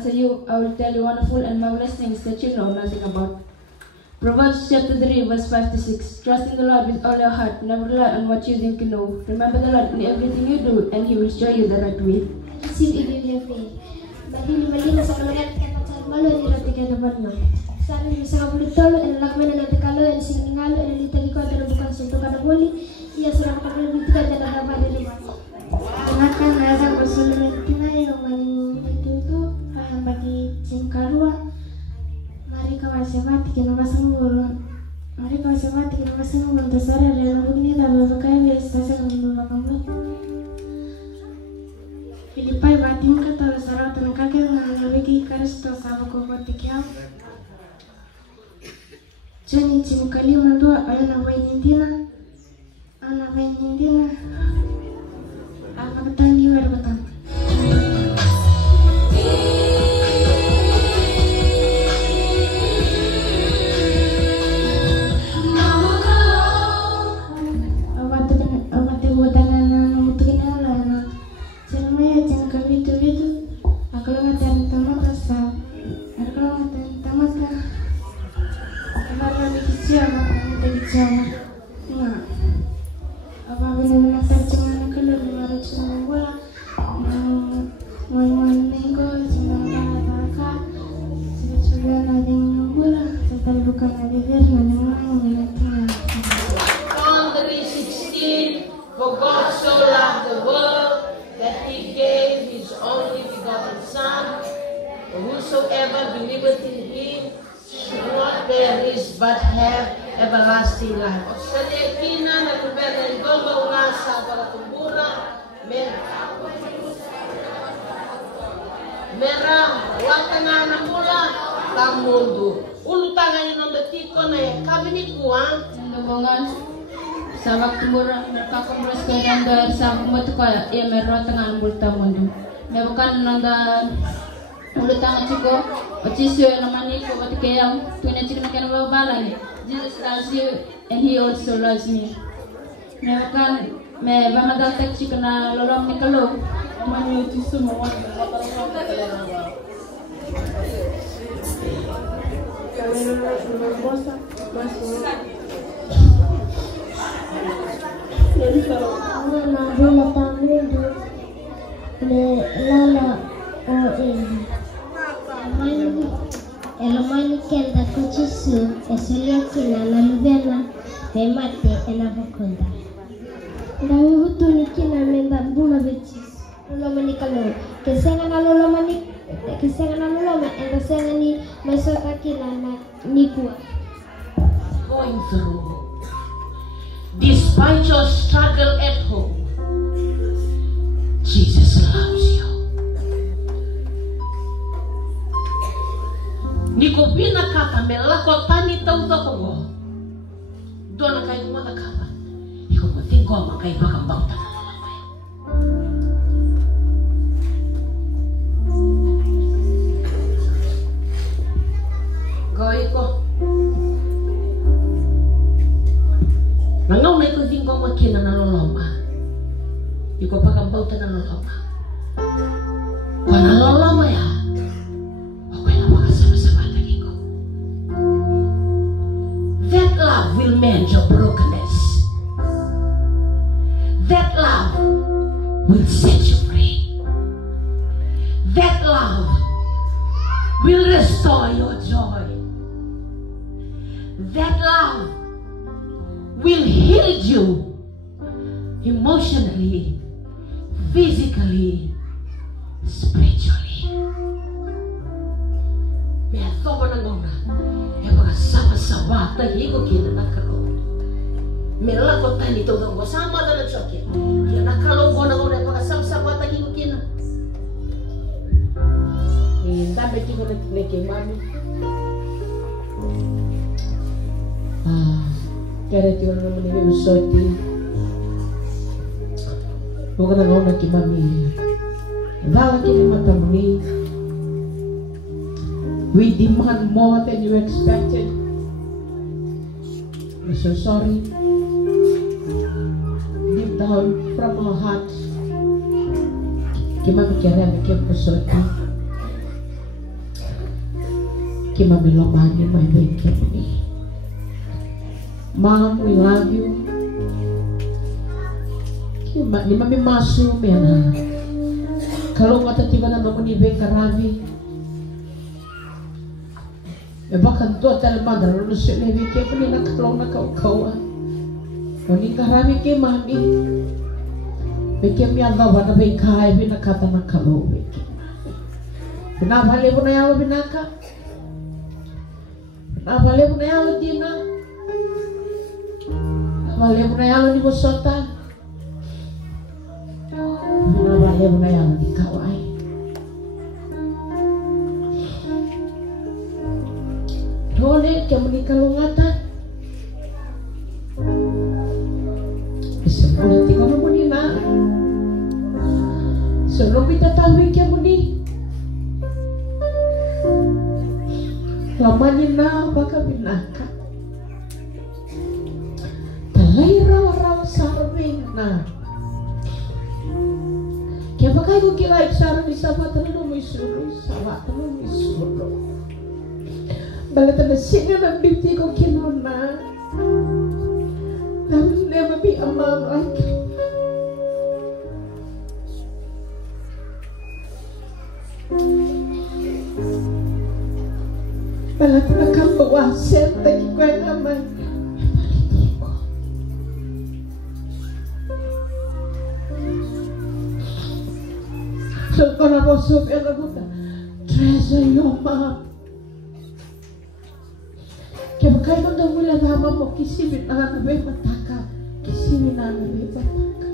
answer you, I will tell you wonderful and marvelous things that you know nothing about. Proverbs chapter 3, verse 5 to 6. Trust in the Lord with all your heart. Never rely on what you think you know. Remember the Lord in everything you do, and He will show you the right way. Receive if you have faith. Bagi malina sa kalagat kata sa malo ni rati kaya naman no. Sa amin sa kapulitolo, ang lakman na natakalo, ang siningalo, ang litagi ko, ang bukan suntok na buli, iya sa kapulitolo na nagabali naman. Makan nasa bersulung kinayo maling itu bagi singkarua. Mari kawasabati kina masangul. Mari kawasabati kina masangul tasara rela bugni da bakai biasa sa kamulu kamu. Filipai batin kata sarau tanaka ke nganawiki karisto sabako botikiam. Jani chimkali mandua ana wainindina. Apa petani berbetang? For God so loved the world that He gave His only begotten Son, and whosoever believeth in Him should not perish but have everlasting life. Selekina na lubela igolo ngasa para tumbura merah watanga na mula tamundu ulutanga ni nonde tiko na ya kabini kuang Nabongan sa waktu murah mereka kumurus ke nanda sa mutu kaya ia merah tengah bulta mundu. Mebukan nanda ulutanga ciko ochisu namani ko batikayam tuina chikna kana babala ni. Jesus loves you and He also loves me. Mebukan me bamadata chikna lolong ni kalau mani ochisu mawat batalong kalera. Elamani kenda kuchisu esulia kina na luvena remate enavokunda. Ndawi hutuni kina menda buna bechisu. Lolomani kalau kesenga na lolomani enda senga ni mesota kina na nikua. Going through, despite your struggle at home, Jesus loves you. Niko bina kata melako tani tau toko dona kai kumata kapa. Niko matingo makai bakambang tanah lalaway. Goiko. Nangaw na ito tingko makina na loloma. Iko bakambang tanah loloma. Wana loloma ya. That love will mend your brokenness. That love will set you free. That love will restore your joy. That love will heal you emotionally, physically, spiritually. May I thought on sama-sama tadi ko kina nakalo. Mela ko tani to dong sama dala choki. Ya nakalo ko na ko na sama-sama tadi ko kina. Tabe ki ko neke mami. Kaya ti ono mo ni usoti. Ko na ko na ki mami. Dala ki mata muni. We demand more than you expected. We're so sorry. Deep down from our hearts, kita berkira-kira bersuatu. Ki Mami Lomani, my baby. Mom, we love you. Ki Mami Masu, mena. Kalau mata tiba na mamuni beka ravi. Bahkan tua telemada lulus levi ke puni nak kalau nak kau. Koni karavi ke Mami. Beke mi Allah wana bekai bina kata nak kalau beke. Bina bale puna yawa binaka. Bina bale puna yawa dina. Bina bale puna yawa di bosota. Bina bale puna yawa di kawai. Dole kaya menikah lungatan. Sebelum tiga muni na, sebelum kita tahu kaya muni, lama ni na baka binaka. Talay raw sarving na. Kaya baka ko kira iksara ni sabatan no misuro, sabatan no misuro. Balat na singa ng beauty ko kinona. I will never be a mom like you. Balat na kang bawasan, tagi ko ang naman. So, para po sufyan na buta, treasure your mom. Kaya bakal kung daw mula nama mo, kisimin na nabe mataka. Kisimin na nabe mataka.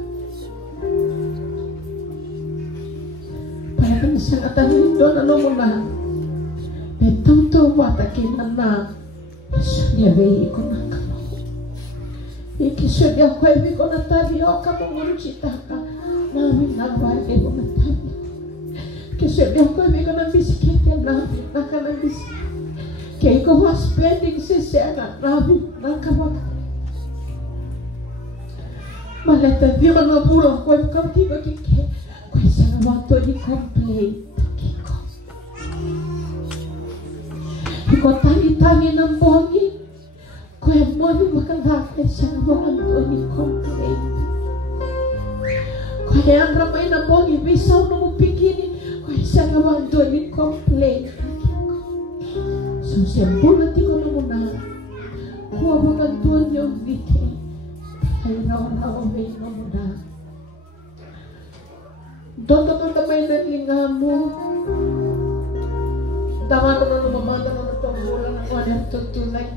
Para kung isang atanin doon, ano mo na? Betong to watakin na Yesu niya ko na kamo. Ikisyo niya ko ko na tabi o ka mong uruchita ka. Namin na bali ko na tabi. Kisyo niya ko na bisikit yan namin. Naka na bisikit. Kaya ko was spending sisena namin ng kabag. Malata di ko na puro ko yung kamtigo kike. Kaya sa naman to ni complain. Kiko. Iko tangi-tangi ng bongi. Kaya mo ni makalakit sa naman to ni complain. Kaya ang ramay ng bongi, bisaw na mo pikini. Kaya sa naman to ni complain. So siyempre ko na muna kuha mo ng tuwan yung vike ay naon-naon na muna doon ka tamay na linga mo tama na lumamada na itong bulan ng 1 to 2 like